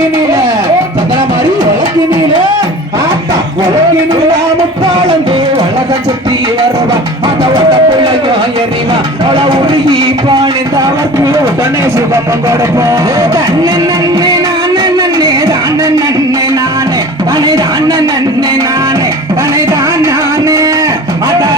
உலகினில சந்திர மாதிரி உலகினில ஆத்தா உலகினில முத்தாளந்து உலகம் சுத்தி வருவா அந்த ஒட்ட பிள்ளைக்கும் எறிவா அவளை உருகி பாணிந்த அவருக்கு உடனே சுகமும் கொடுப்போம் கண்ணென்ன